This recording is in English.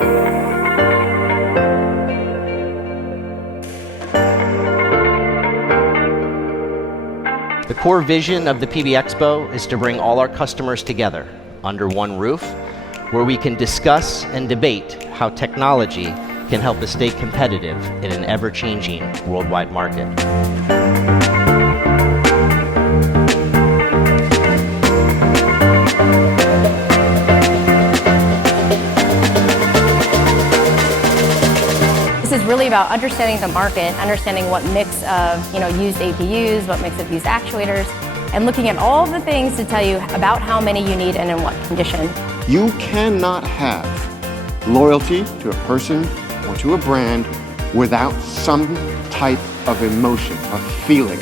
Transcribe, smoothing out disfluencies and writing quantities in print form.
The core vision of the Pbexpo is to bring all our customers together under one roof, where we can discuss and debate how technology can help us stay competitive in an ever-changing worldwide market. This is really about understanding the market, understanding what mix of used APUs, what mix of used actuators, and looking at all the things to tell you about how many you need and in what condition. You cannot have loyalty to a person or to a brand without some type of emotion, of feeling.